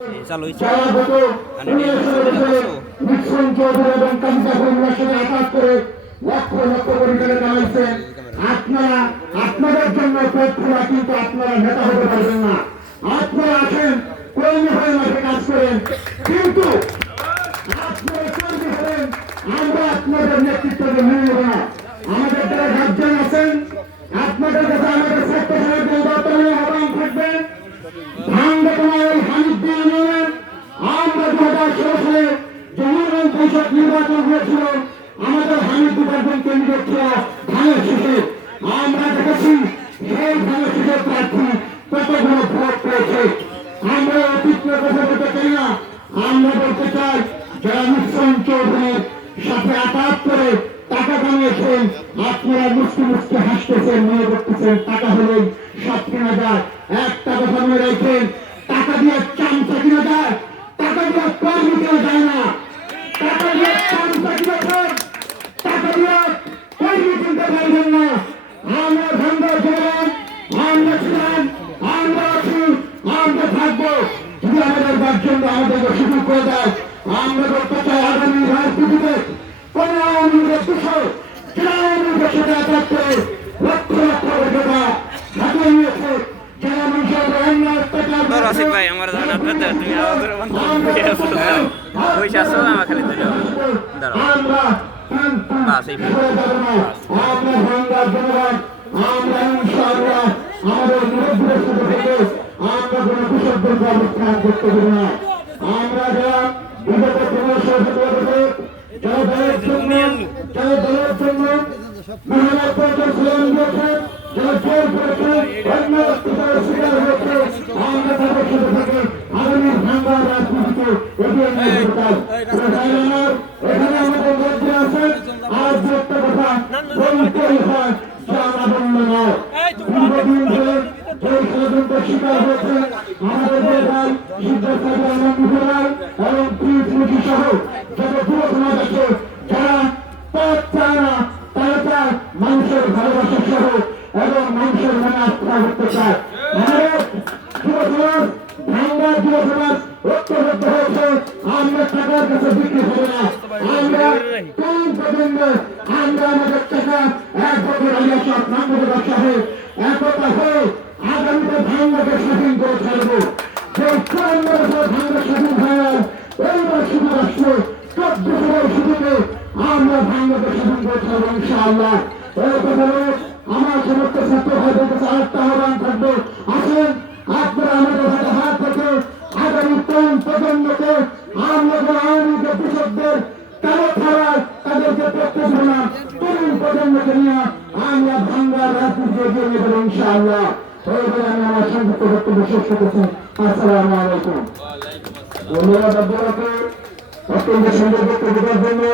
চালু আপনারা আপনাদের জন্য পেট খোলা, কিন্তু আপনারা নেতা হতে পারবেন না। আপনারা আছেন কর্মী হয়ে মাঠে কাজ করেন, কিন্তু আপনারা কর্মী হলেন, আমরা আপনাদের নেতৃত্বকে মেনে নেব না। আমাদের যারা গার্জিয়ান আছেন, আপনাদের কাছে আমাদের ছাত্র সমাজের বর্তমানে আহ্বান থাকবেন, ভাঙ্গে তোমার ওই হানিফ দিয়ে নেন। আমরা 2016 সালে জনগণ পরিষদ নির্বাচন হয়েছিল, আমাদের হানিফ ডিপার্টমেন্ট কেন্দ্রিক ছিল ধানের শীষে। আমরা দেখেছি সেই ধানের শীষের প্রার্থী কতগুলো ভোট পেয়েছে। আমরা অতীত কথা বলতে চাই না, আমরা বলতে চাই যারা মুসলিম চৌধুরীর সাথে আঘাত করে টাকা কামিয়েছেন, আপনারা মুসকি মুসকি হাসতেছেন, মনে করতেছেন টাকা হলেই সব কেনা যায়। একটা কথা মনে রাখবেন, টাকা দিয়ে চামচা কিনা যায়, টাকা দিয়ে কর্মী কেনা যায় না। টাকা দিয়ে চামচা কিনেছেন, টাকা দিয়ে কর্মী কিনতে পারবেন না। আমরা ভাঙ্গা জোরান, আমরা ছিলাম, আমরা আছি, আমরা থাকবো। যদি আমাদের গার্জেন আমাদেরকে সুযোগ করে দেয়, আমরা করতে চাই আগামী রাজনীতিতে কোন আওয়ামী লীগের বিষয় যারা আওয়ামী লীগের সাথে আঘাত করে লক্ষ লক্ষ টাকা হাতিয়ে নিয়েছে, যারা মানুষের অন্য রসিক ভাই আমার তুমি পয়সা আসো আমার খালি আমরা আমাদের মুরব্বীদের সাথে থেকে আমরা কোন কৃষকদের অবস্থান করতে পারি না। আমরা যারা বিগত 15 যারা দলের জন্য মহিলা পর্যায়ে ছিলেন দিয়েছেন, যারা জোর করেছেন, অন্য অত্যাচারের শিকার হয়েছে, আমরা তাদের সাথে থেকে আগামী ভাঙ্গা রাজনীতিকে এগিয়ে নিয়ে যেতে চাই। এখানে আমাদের মধ্যে আছেন, আজ একটা কথা বলতেই হয় যে আমরা বন্য নয়। দীর্ঘদিন ধরে যে ষড়যন্ত্রের শিকার হয়েছে আমাদের দেশাল সিদ্ধার্থ এবং পিএইচডি সহ যত যুব সমাজ আছে, যারা পথ চায় না, তারা চায় মানুষের ভালোবাসা সহ এবং মানুষের মনে আস্থা করতে চায়। আমাদের যুব সমাজ, ভাঙ্গার যুব সমাজ ঐক্যবদ্ধ হয়েছে, আমরা টাকার কাছে বিক্রি হবে না। আমরা কোন প্রজন্মে আমরা আমাদের টাকা এক বছর আলিয়া সব নামগত ব্যবসা হয়ে একতা হয়ে আগামীতে ভাঙ্গাকে স্বাধীন করে ছাড়বো। যে 54 বছর ভাঙ্গা স্বাধীন হয়, এইবার শুধু রাষ্ট্র 14 বছর শুধুতে আমরা ভাঙ্গাকে স্বাধীন করে ছাড়বো ইনশাআল্লাহ। এই কথা আমার সমস্ত ছাত্র ভাইদের কাছে আরেকটা আহ্বান থাকবে, আসেন আপনারা আমাদের হাতে হাত থেকে আগামী তরুণ প্রজন্মকে আমরা যারা আওয়ামী লীগের কৃষকদের কারো খারাপ তাদেরকে প্রত্যেক না, তরুণ প্রজন্মকে নিয়ে আমরা ভাঙ্গার রাজনীতি এগিয়ে নিয়ে যাবো ইনশাআল্লাহ। এইভাবে আমি আমার সংযুক্ত বক্তব্য শেষ করতেছি। আসসালামু আলাইকুম। ধন্যবাদ আপনাকে অত্যন্ত সুন্দর বক্তব্য দেওয়ার জন্য।